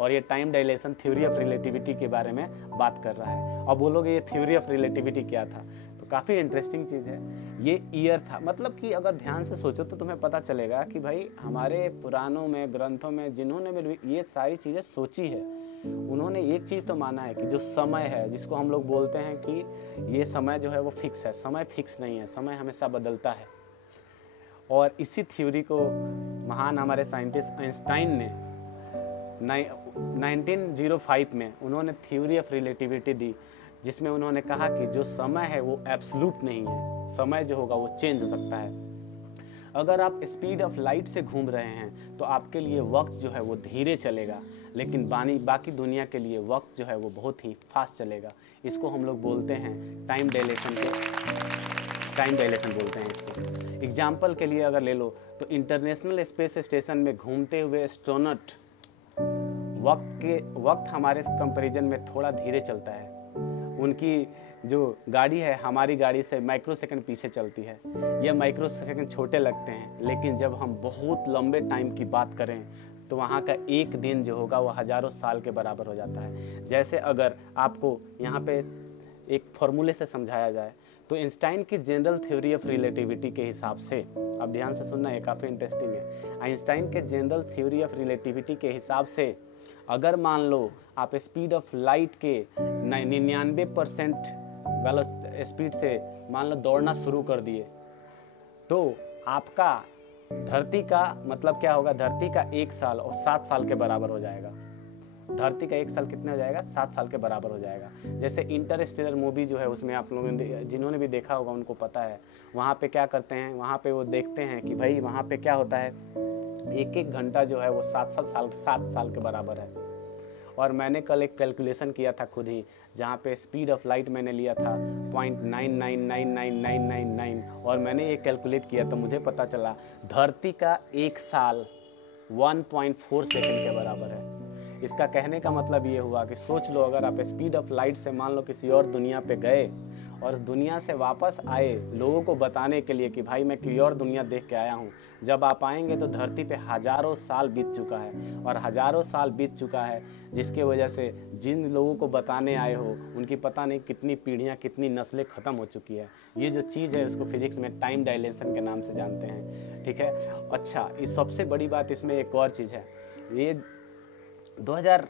और ये time dilation theory of relativity के बारे में बात कर रहा है। अब बोलोगे ये थ्योरी ऑफ रिलेटिविटी क्या था, तो काफ़ी इंटरेस्टिंग चीज़ है। ये ईयर था, मतलब कि अगर ध्यान से सोचो तो तुम्हें पता चलेगा कि भाई हमारे पुराणों में, ग्रंथों में जिन्होंने भी ये सारी चीज़ें सोची है, उन्होंने एक चीज़ तो माना है कि जो समय है, जिसको हम लोग बोलते हैं कि ये समय जो है वो फिक्स है, समय फिक्स नहीं है, समय हमेशा बदलता है। और इसी थ्योरी को महान हमारे साइंटिस्ट आइंस्टाइन ने 1905 में उन्होंने थ्योरी ऑफ रिलेटिविटी दी, जिसमें उन्होंने कहा कि जो समय है वो एब्सोल्यूट नहीं है, समय जो होगा वो चेंज हो सकता है। अगर आप स्पीड ऑफ लाइट से घूम रहे हैं तो आपके लिए वक्त जो है वो धीरे चलेगा, लेकिन बाकी दुनिया के लिए वक्त जो है वो बहुत ही फास्ट चलेगा। इसको हम लोग बोलते हैं टाइम डायलेशन बोलते हैं इसको। एग्जाम्पल के लिए अगर ले लो तो इंटरनेशनल स्पेस स्टेशन में घूमते हुए एस्ट्रोनॉट वक्त हमारे कंपैरिजन में थोड़ा धीरे चलता है। उनकी जो गाड़ी है हमारी गाड़ी से माइक्रो सेकंड पीछे चलती है। यह माइक्रो सेकंड छोटे लगते हैं, लेकिन जब हम बहुत लंबे टाइम की बात करें तो वहाँ का एक दिन जो होगा वो हज़ारों साल के बराबर हो जाता है। जैसे अगर आपको यहाँ पे एक फॉर्मूले से समझाया जाए तो आइंस्टाइन की जनरल थ्योरी ऑफ रिलेटिविटी के हिसाब से, अब ध्यान से सुनना, ये काफ़ी इंटरेस्टिंग है। आइंस्टाइन के जनरल थ्योरी ऑफ रिलेटिविटी के हिसाब से अगर मान लो आप स्पीड ऑफ लाइट के 99% वाला स्पीड से मान लो दौड़ना शुरू कर दिए तो आपका धरती का मतलब क्या होगा, धरती का 1 साल और 7 साल के बराबर हो जाएगा। धरती का 1 साल कितने हो जाएगा, 7 साल के बराबर हो जाएगा। जैसे इंटरस्टेलर मूवी जो है उसमें आप लोगों ने जिन्होंने भी देखा होगा उनको पता है, वहाँ पे क्या करते हैं, वहाँ पे वो देखते हैं कि भाई वहाँ पे क्या होता है, एक घंटा जो है वो 7 साल के बराबर है। और मैंने कल एक कैलकुलेशन किया था खुद ही, जहाँ पे स्पीड ऑफ लाइट मैंने लिया था 0.999999 और मैंने ये कैलकुलेट किया तो मुझे पता चला धरती का 1 साल 1.4 सेकंड के बराबर है। इसका कहने का मतलब ये हुआ कि सोच लो, अगर आप स्पीड ऑफ लाइट से मान लो किसी और दुनिया पे गए और उस दुनिया से वापस आए लोगों को बताने के लिए कि भाई मैं कोई और दुनिया देख के आया हूँ, जब आप आएंगे तो धरती पे हज़ारों साल बीत चुका है और हज़ारों साल बीत चुका है, जिसके वजह से जिन लोगों को बताने आए हो उनकी पता नहीं कितनी पीढ़ियाँ, कितनी नस्लें ख़त्म हो चुकी है। ये जो चीज़ है उसको फिजिक्स में टाइम डायलेशन के नाम से जानते हैं, ठीक है। अच्छा, इस सबसे बड़ी बात इसमें एक और चीज़ है, ये 2000